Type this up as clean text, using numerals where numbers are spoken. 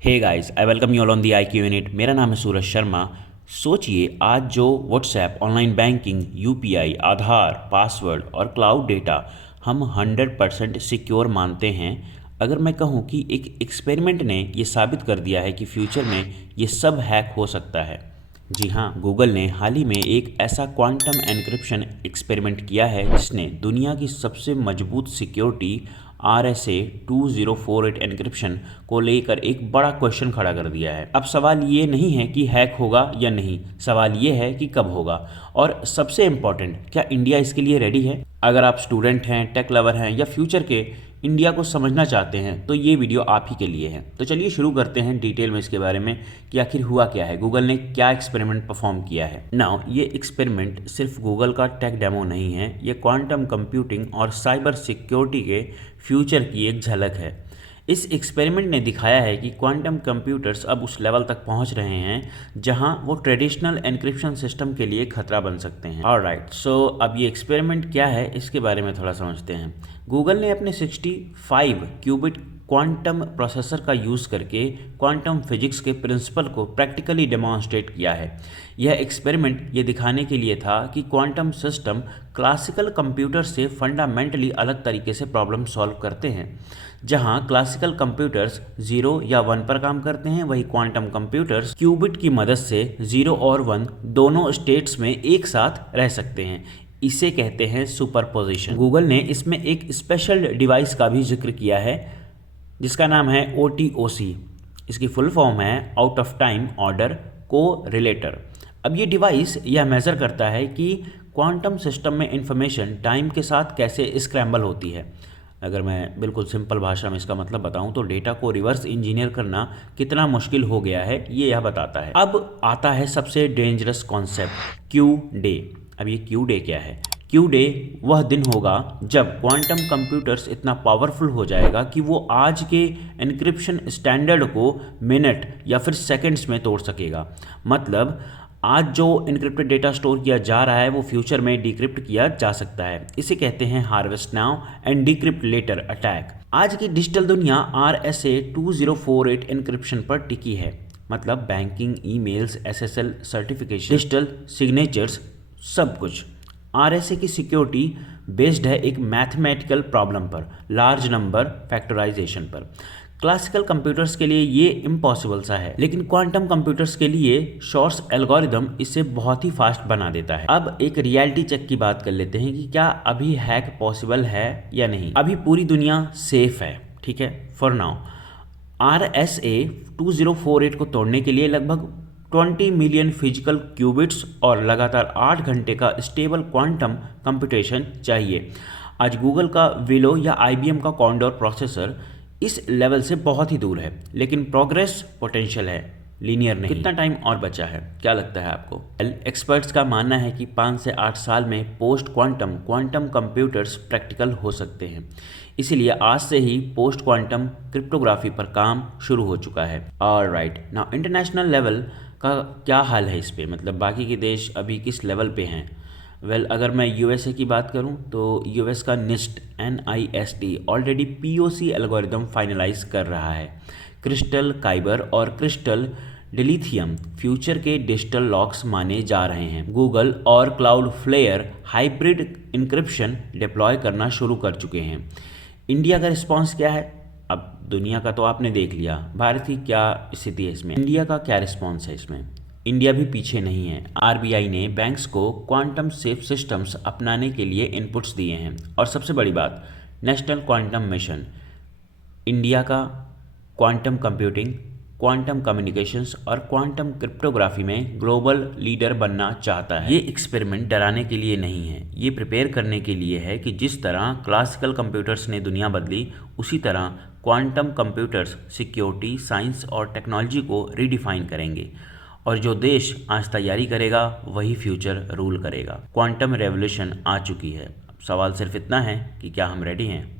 Hey guys, I welcome you all on the IQ unit. मेरा नाम है सूरज शर्मा। सोचिए, आज जो WhatsApp, online banking, UPI, Aadhaar, password और क्लाउड डेटा हम 100% सिक्योर मानते हैं, अगर मैं कहूँ कि एक एक्सपेरिमेंट ने ये साबित कर दिया है कि फ्यूचर में ये सब हैक हो सकता है। जी हाँ, गूगल ने हाल ही में एक ऐसा क्वांटम एन्क्रिप्शन एक्सपेरिमेंट किया है जिसने दुनिया की सबसे मजबूत सिक्योरिटी RSA 2048 एन्क्रिप्शन को लेकर एक बड़ा क्वेश्चन खड़ा कर दिया है। अब सवाल ये नहीं है कि हैक होगा या नहीं, सवाल ये है कि कब होगा। और सबसे इम्पॉर्टेंट, क्या इंडिया इसके लिए रेडी है? अगर आप स्टूडेंट हैं, टेक लवर हैं या फ्यूचर के इंडिया को समझना चाहते हैं तो ये वीडियो आप ही के लिए है। तो चलिए शुरू करते हैं डिटेल में इसके बारे में कि आखिर हुआ क्या है, गूगल ने क्या एक्सपेरिमेंट परफॉर्म किया है। नाउ ये एक्सपेरिमेंट सिर्फ गूगल का टेक डेमो नहीं है, ये क्वांटम कंप्यूटिंग और साइबर सिक्योरिटी के फ्यूचर की एक झलक है। इस एक्सपेरिमेंट ने दिखाया है कि क्वांटम कंप्यूटर्स अब उस लेवल तक पहुंच रहे हैं जहां वो ट्रेडिशनल एन्क्रिप्शन सिस्टम के लिए खतरा बन सकते हैं। ऑलराइट, सो अब ये एक्सपेरिमेंट क्या है इसके बारे में थोड़ा समझते हैं। गूगल ने अपने 65 क्यूबिट क्वांटम प्रोसेसर का यूज़ करके क्वांटम फिजिक्स के प्रिंसिपल को प्रैक्टिकली डेमोन्स्ट्रेट किया है। यह एक्सपेरिमेंट ये दिखाने के लिए था कि क्वांटम सिस्टम क्लासिकल कंप्यूटर से फंडामेंटली अलग तरीके से प्रॉब्लम सॉल्व करते हैं। जहां क्लासिकल कंप्यूटर्स 0 या 1 पर काम करते हैं, वही क्वांटम कंप्यूटर्स क्यूबिट की मदद से 0 और 1 दोनों स्टेट्स में एक साथ रह सकते हैं। इसे कहते हैं सुपरपोजिशन। गूगल ने इसमें एक स्पेशल डिवाइस का भी जिक्र किया है जिसका नाम है OTOC। इसकी फुल फॉर्म है आउट ऑफ टाइम ऑर्डर को रिलेटर। अब ये डिवाइस यह मेज़र करता है कि क्वांटम सिस्टम में इंफॉर्मेशन टाइम के साथ कैसे स्क्रैम्बल होती है। अगर मैं बिल्कुल सिंपल भाषा में इसका मतलब बताऊं तो डेटा को रिवर्स इंजीनियर करना कितना मुश्किल हो गया है ये यह बताता है। अब आता है सबसे डेंजरस कॉन्सेप्ट, क्यू डे। अब ये क्यू डे क्या है? क्यू डे वह दिन होगा जब क्वांटम कंप्यूटर्स इतना पावरफुल हो जाएगा कि वो आज के एन्क्रिप्शन स्टैंडर्ड को मिनट या फिर सेकंड्स में तोड़ सकेगा। मतलब आज जो इनक्रिप्टेड डेटा स्टोर किया जा रहा है वो फ्यूचर में डिक्रिप्ट किया जा सकता है। इसे कहते हैं harvest now and decrypt later attack. आज की डिजिटल दुनिया RSA 2048 एन्क्रिप्शन पर टिकी है। मतलब banking, emails, SSL certification, digital signatures, सब कुछ। RSA की सिक्योरिटी बेस्ड है एक मैथमेटिकल प्रॉब्लम पर, लार्ज नंबर फैक्टराइजेशन पर। क्लासिकल कंप्यूटर्स के लिए ये इम्पॉसिबल सा है, लेकिन क्वांटम कंप्यूटर्स के लिए शॉर्ट्स एल्गोरिदम इसे बहुत ही फास्ट बना देता है। अब एक रियलिटी चेक की बात कर लेते हैं कि क्या अभी हैक पॉसिबल है या नहीं। अभी पूरी दुनिया सेफ है, ठीक है, फॉर नाउ। RSA 2048 को तोड़ने के लिए लगभग 20 मिलियन फिजिकल क्यूबिट्स और लगातार 8 घंटे का स्टेबल क्वांटम कंप्यूटेशन चाहिए। आज गूगल का विलो या IBM का कॉन्डोर प्रोसेसर इस लेवल से बहुत ही दूर है, लेकिन प्रोग्रेस पोटेंशियल है, लीनियर नहीं। कितना टाइम और बचा है, क्या लगता है आपको? एक्सपर्ट्स का मानना है कि 5 से 8 साल में पोस्ट क्वांटम कंप्यूटर्स प्रैक्टिकल हो सकते हैं। इसीलिए आज से ही पोस्ट क्वांटम क्रिप्टोग्राफी पर काम शुरू हो चुका है। ऑलराइट, नाउ इंटरनेशनल लेवल का क्या हाल है इस पे, मतलब बाकी के देश अभी किस लेवल पे हैं? वेल, अगर मैं USA की बात करूं तो US का NIST already POC algorithm finalize कर रहा है। क्रिस्टल काइबर और क्रिस्टल डिलीथियम फ्यूचर के डिजिटल लॉक्स माने जा रहे हैं। गूगल और Cloudflare hybrid encryption deploy करना शुरू कर चुके हैं। इंडिया का रिस्पॉन्स क्या है? अब दुनिया का तो आपने देख लिया, भारत की क्या स्थिति है इसमें, इंडिया का क्या रिस्पॉन्स है इसमें? इंडिया भी पीछे नहीं है। RBI ने बैंक्स को क्वांटम सेफ सिस्टम्स अपनाने के लिए इनपुट्स दिए हैं। और सबसे बड़ी बात, नेशनल क्वांटम मिशन इंडिया का क्वांटम कंप्यूटिंग, क्वांटम कम्युनिकेशंस और क्वांटम क्रिप्टोग्राफी में ग्लोबल लीडर बनना चाहता है। ये एक्सपेरिमेंट डराने के लिए नहीं है, ये प्रिपेयर करने के लिए है कि जिस तरह क्लासिकल कंप्यूटर्स ने दुनिया बदली, उसी तरह क्वांटम कंप्यूटर्स सिक्योरिटी, साइंस और टेक्नोलॉजी को रीडिफाइन करेंगे। और जो देश आज तैयारी करेगा वही फ्यूचर रूल करेगा। क्वांटम रेवोल्यूशन आ चुकी है। सवाल सिर्फ इतना है कि क्या हम रेडी हैं?